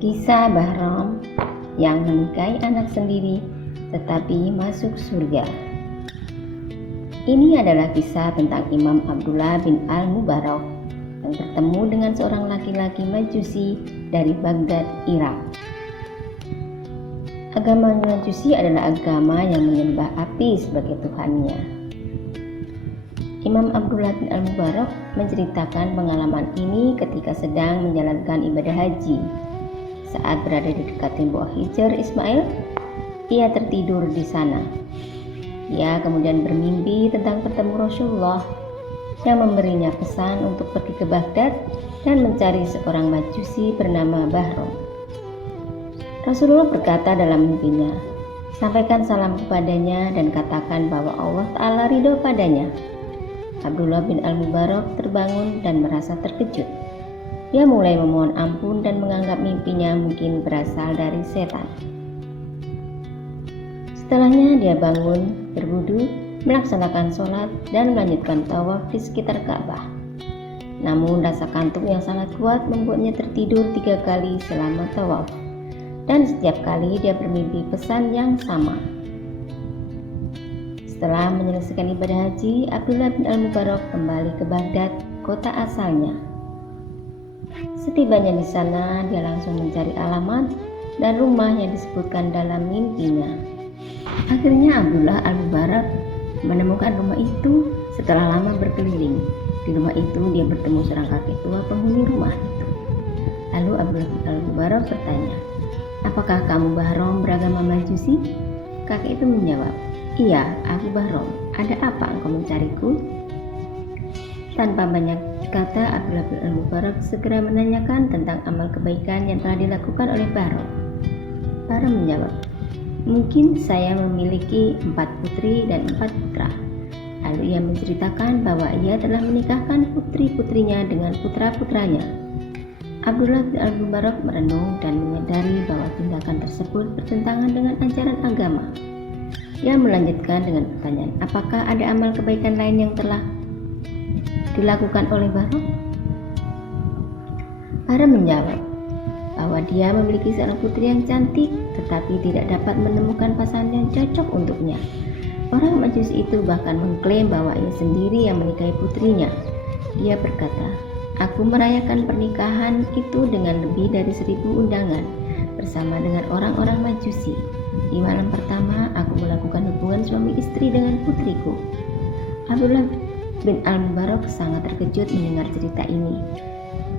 Kisah Bahram yang menikahi anak sendiri tetapi masuk surga. Ini adalah kisah tentang Imam Abdullah bin Al-Mubarak yang bertemu dengan seorang laki-laki Majusi dari Baghdad, Irak. Agama Majusi adalah agama yang menyembah api sebagai tuhannya. Imam Abdullah bin Al-Mubarak menceritakan pengalaman ini ketika sedang menjalankan ibadah haji. Saat berada di dekat tembok Hijr Ismail, ia tertidur di sana. Ia kemudian bermimpi tentang bertemu Rasulullah yang memberinya pesan untuk pergi ke Baghdad dan mencari seorang Majusi bernama Bahram. Rasulullah berkata dalam mimpinya, "Sampaikan salam kepadanya dan katakan bahwa Allah Ta'ala ridho padanya." Abdullah bin Al-Mubarak terbangun dan merasa terkejut. Dia mulai memohon ampun dan menganggap mimpinya mungkin berasal dari setan. Setelahnya dia bangun, berwudu, melaksanakan sholat dan melanjutkan tawaf di sekitar Ka'bah. Namun rasa kantuk yang sangat kuat membuatnya tertidur 3 kali selama tawaf. Dan setiap kali dia bermimpi pesan yang sama. Setelah menyelesaikan ibadah haji, Abdullah bin Al-Mubarak kembali ke Baghdad, kota asalnya. Setibanya di sana, dia langsung mencari alamat dan rumah yang disebutkan dalam mimpinya. Akhirnya Abdullah Al-Mubarak menemukan rumah itu setelah lama berkeliling. Di rumah itu dia bertemu seorang kakek tua penghuni rumah itu. Lalu Abdullah Al-Mubarak bertanya, "Apakah kamu Bahram beragama Majusi?" Kakek itu menjawab, "Iya, aku Bahram. Ada apa engkau mencariku?" Tanpa banyak kata, Abdullah bin Al-Mubarak segera menanyakan tentang amal kebaikan yang telah dilakukan oleh Bahram. Bahram menjawab, "Mungkin saya memiliki 4 putri dan 4 putra." Lalu ia menceritakan bahwa ia telah menikahkan putri-putrinya dengan putra-putranya. Abdullah bin Al-Mubarak merenung dan menyadari bahwa tindakan tersebut bertentangan dengan ajaran agama. Ia melanjutkan dengan pertanyaan, apakah ada amal kebaikan lain yang telah dilakukan oleh Bahram? Bahram menjawab bahwa dia memiliki seorang putri yang cantik tetapi tidak dapat menemukan pasangan yang cocok untuknya. Orang Majusi itu bahkan mengklaim bahwa ia sendiri yang menikahi putrinya. Dia berkata, "Aku merayakan pernikahan itu dengan lebih dari 1000 undangan bersama dengan orang-orang Majusi. Di malam pertama aku melakukan hubungan suami istri dengan putriku." Abdullah bin Al-Mubarak sangat terkejut mendengar cerita ini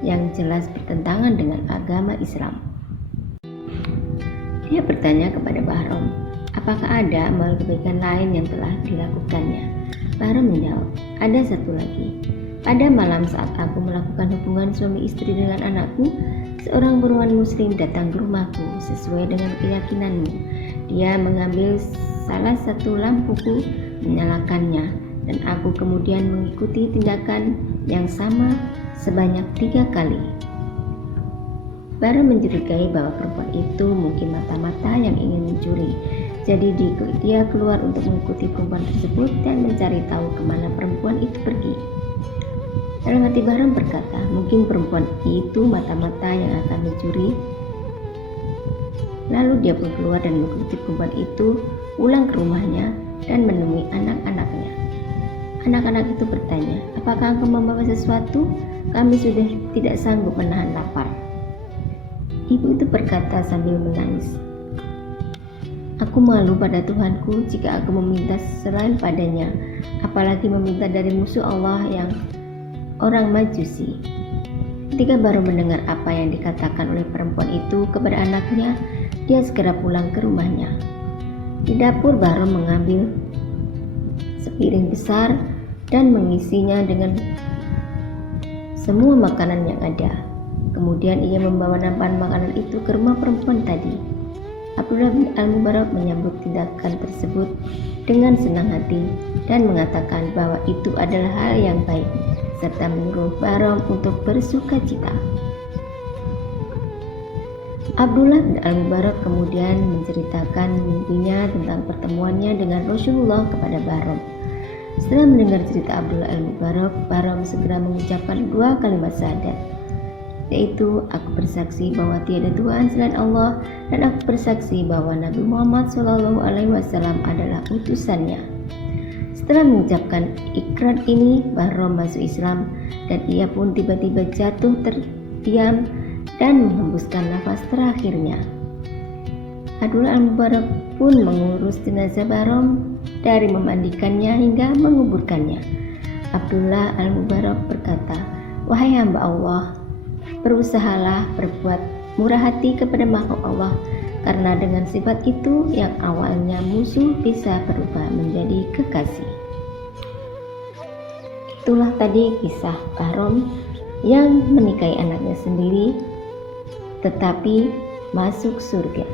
yang jelas bertentangan dengan agama Islam. Dia bertanya kepada Bahram, apakah ada amal kebaikan lain yang telah dilakukannya? Bahram menjawab, "Ada satu lagi. Pada malam saat aku melakukan hubungan suami istri dengan anakku, seorang buruan muslim datang ke rumahku sesuai dengan keyakinanmu. Dia mengambil salah satu lampuku, menyalakannya, dan aku kemudian mengikuti tindakan yang sama sebanyak 3 kali. Bahram mencurigai bahwa perempuan itu mungkin mata-mata yang ingin mencuri. Jadi dia keluar untuk mengikuti perempuan tersebut dan mencari tahu kemana perempuan itu pergi. Dalam hati Bahram berkata, mungkin perempuan itu mata-mata yang akan mencuri. Lalu dia pun keluar dan mengikuti perempuan itu pulang ke rumahnya dan menemui anak-anaknya. Anak-anak itu bertanya, "Apakah engkau membawa sesuatu? Kami sudah tidak sanggup menahan lapar." Ibu itu berkata sambil menangis, "Aku malu pada Tuhanku jika aku meminta selain padanya, apalagi meminta dari musuh Allah yang orang Majusi." Ketika baru mendengar apa yang dikatakan oleh perempuan itu kepada anaknya, dia segera pulang ke rumahnya. Di dapur Bahram mengambil sepiring besar dan mengisinya dengan semua makanan yang ada. Kemudian ia membawa nampan makanan itu ke rumah perempuan tadi. Abdullah bin Al-Mubarak menyambut tindakan tersebut dengan senang hati dan mengatakan bahwa itu adalah hal yang baik serta menyuruh Bahram untuk bersukacita. Abdullah bin Al-Mubarak kemudian menceritakan mimpinya tentang pertemuannya dengan Rasulullah kepada Bahram. Setelah mendengar cerita Abdullah Al-Mubarak, Bahram segera mengucapkan 2 kalimat syahadat. yaitu aku bersaksi bahwa tiada Tuhan selain Allah dan aku bersaksi bahwa Nabi Muhammad SAW adalah utusannya. Setelah mengucapkan ikrar ini, Bahram masuk Islam dan ia pun tiba-tiba jatuh terdiam dan menghembuskan nafas terakhirnya. Abdullah Al-Mubarak pun mengurus jenazah Bahram dari memandikannya hingga menguburkannya. Abdullah Al-Mubarak berkata, "Wahai hamba Allah, berusahalah berbuat murah hati kepada makhluk Allah, karena dengan sifat itu yang awalnya musuh bisa berubah menjadi kekasih." Itulah tadi kisah Bahram yang menikahi anaknya sendiri tetapi masuk surga.